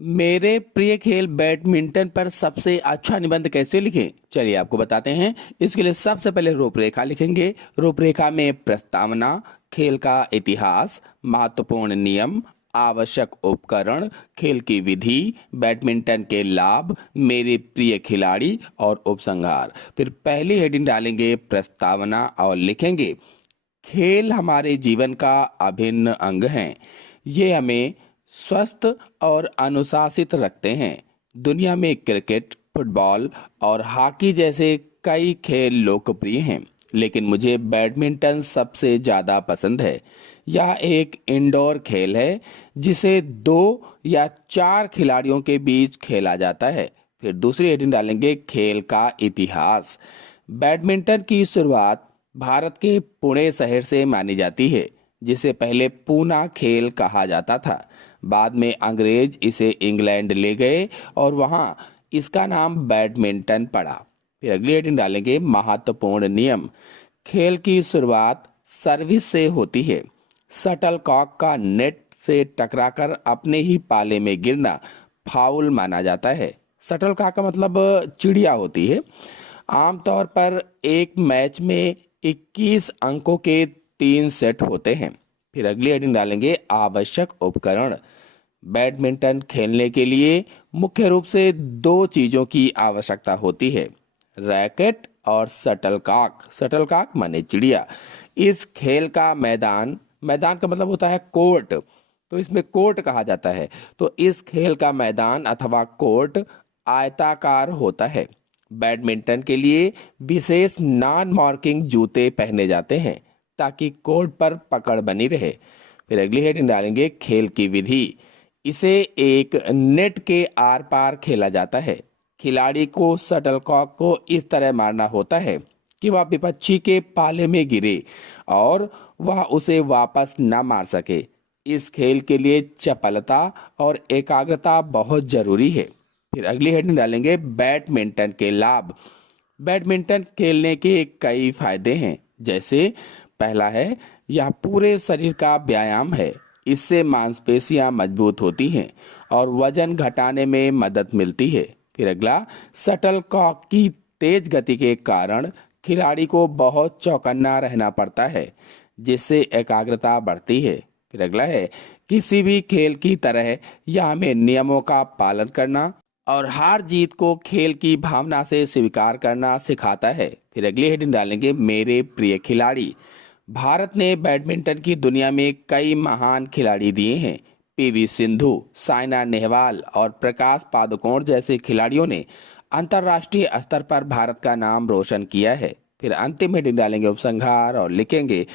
मेरे प्रिय खेल बैडमिंटन पर सबसे अच्छा निबंध कैसे लिखें? चलिए आपको बताते हैं। इसके लिए सबसे पहले रूपरेखा लिखेंगे। रूपरेखा में प्रस्तावना, खेल का इतिहास, महत्वपूर्ण नियम, आवश्यक उपकरण, खेल की विधि, बैडमिंटन के लाभ, मेरे प्रिय खिलाड़ी और उपसंहार। फिर पहली हेडिंग डालेंगे प्रस्तावना और लिखेंगे, खेल हमारे जीवन का अभिन्न अंग हैं। ये हमें स्वस्थ और अनुशासित रखते हैं। दुनिया में क्रिकेट, फुटबॉल और हॉकी जैसे कई खेल लोकप्रिय हैं, लेकिन मुझे बैडमिंटन सबसे ज़्यादा पसंद है। यह एक इंडोर खेल है जिसे 2 या 4 खिलाड़ियों के बीच खेला जाता है। फिर दूसरी हेडिंग डालेंगे खेल का इतिहास। बैडमिंटन की शुरुआत भारत के पुणे शहर से मानी जाती है, जिसे पहले पूना खेल कहा जाता था। बाद में अंग्रेज इसे इंग्लैंड ले गए और वहां इसका नाम बैडमिंटन पड़ा। फिर अगली हेडिंग डालेंगे महत्वपूर्ण नियम। खेल की शुरुआत सर्विस से होती है। शटलकॉक का नेट से टकराकर अपने ही पाले में गिरना फाउल माना जाता है। शटलकॉक का मतलब चिड़िया होती है। आमतौर पर एक मैच में 21 अंकों के 3 सेट होते हैं। फिर अगली हेडिंग डालेंगे आवश्यक उपकरण। बैडमिंटन खेलने के लिए मुख्य रूप से 2 चीजों की आवश्यकता होती है, रैकेट और शटलकॉक। शटलकॉक माने चिड़िया। इस खेल का मैदान, मैदान का मतलब होता है कोर्ट, तो इसमें कोर्ट कहा जाता है। तो इस खेल का मैदान अथवा कोर्ट आयताकार होता है। बैडमिंटन के लिए विशेष नॉन मार्किंग जूते पहने जाते हैं ताकि कोर्ट पर पकड़ बनी रहे। फिर अगली हेडिंग डालेंगे खेल की विधि। इसे एक नेट के आर पार खेला जाता है। खिलाड़ी को शटलकॉक को इस तरह मारना होता है कि वह विपक्षी के पाले में गिरे और वह उसे वापस न मार सके। इस खेल के लिए चपलता और एकाग्रता बहुत जरूरी है। फिर अगली हेडिंग डालेंगे बैडमिंटन के लाभ। बैडमिंटन खेलने के कई फायदे हैं, जैसे पहला है, यह पूरे शरीर का व्यायाम है। इससे मांसपेशियां मजबूत होती हैं और वजन घटाने में मदद मिलती है। फिर अगला, शटलकॉक की तेज गति के कारण खिलाड़ी को बहुत चौकन्ना रहना पड़ता है, जिससे एकाग्रता बढ़ती है। फिर अगला है, किसी भी खेल की तरह यह हमें नियमों का पालन करना और हार जीत को खेल की भावना से स्वीकार करना सिखाता है। फिर अगली हेडिंग डालेंगे मेरे प्रिय खिलाड़ी। भारत ने बैडमिंटन की दुनिया में कई महान खिलाड़ी दिए हैं। पीवी सिंधु, साइना नेहवाल और प्रकाश पादुकोण जैसे खिलाड़ियों ने अंतर्राष्ट्रीय स्तर पर भारत का नाम रोशन किया है। फिर अंतिम हेडिंग डालेंगे उपसंहार और लिखेंगे,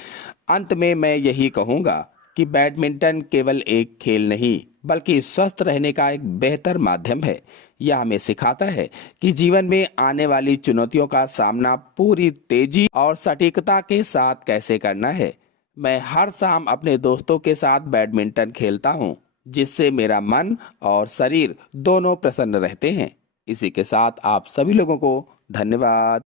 अंत में मैं यही कहूंगा कि बैडमिंटन केवल एक खेल नहीं बल्कि स्वस्थ रहने का एक बेहतर माध्यम है। यह हमें सिखाता है कि जीवन में आने वाली चुनौतियों का सामना पूरी तेजी और सटीकता के साथ कैसे करना है। मैं हर शाम अपने दोस्तों के साथ बैडमिंटन खेलता हूँ, जिससे मेरा मन और शरीर दोनों प्रसन्न रहते हैं। इसी के साथ आप सभी लोगों को धन्यवाद।